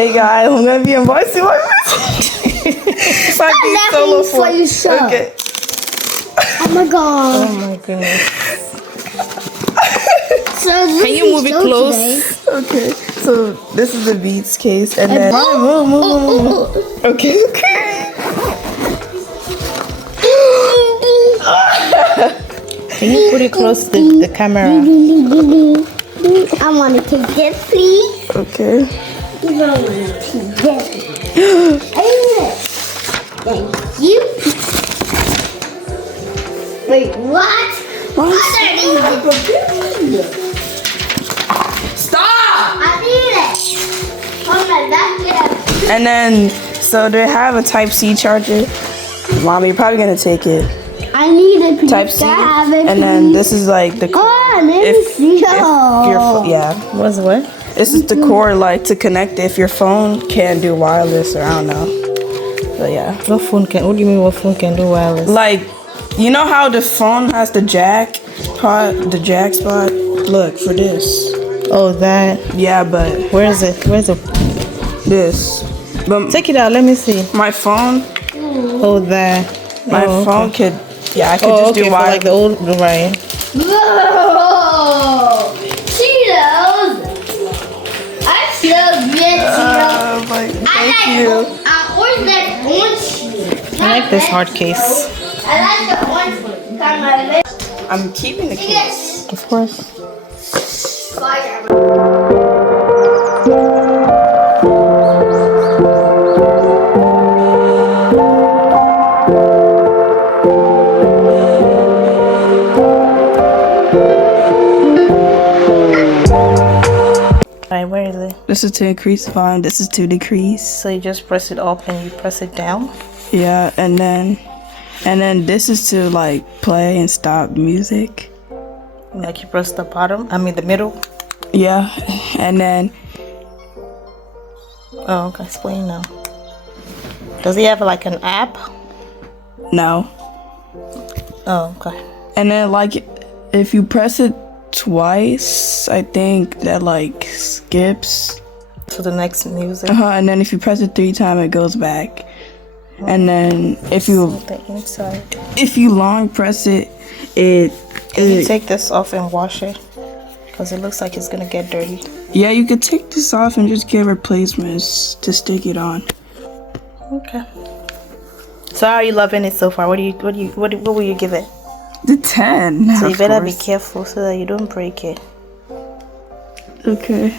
Hey guys, I'm gonna be unboxing my solo for you, sir. Okay. Oh my god. Oh my goodness. So Can you move it close? Today. Okay. So this is the Beats case, and then move. Okay. Can you put it close to the camera? I want to take this, please. Okay. You don't want to take this. Thank you. Wait, what? What are these? Stop! I need it. Oh my God. And then, so they have a Type-C charger. Mom, you're probably gonna take it. I need it. Type-C. I have it, And then this is like the cord. Oh, If yeah. What's what? This is the cord, like, to connect if your phone can't do wireless, or I don't know. But yeah. What do you mean what phone can do wireless? Like, you know how the phone has the jack spot? Look, for this. Oh, that. Yeah, but Where is it? this. But Take it out. Let me see. my phone, Oh, that. my Oh, phone okay. could, yeah, I could Oh, just okay, do for like wireless. the old, right? Whoa! Cheetos! I so good, Cheetos. Like, I thank like you. Where's that orange one? I like this hard case. I like the orange one. Got my list. I'm keeping the case. Of course. Fire. Alright, where is it? This is to increase volume. This is to decrease. So you just press it up and you press it down. Yeah, and then this is to like play and stop music. Like you press the the middle. Yeah, and then Oh, okay. Explain now. Does he have like an app? no, Oh, okay. and then like if you press it twice, I think that like skips. To the next music. And then if you press it 3 times, it goes back. And then if you The inside. long press it, Can you take this off and wash it? Because it looks like it's gonna get dirty. yeah, you could take this off and just get replacements to stick it on. Okay. So how are you loving it so far? What will you give it? The 10. So you of better be course. careful so that you don't break it. Okay.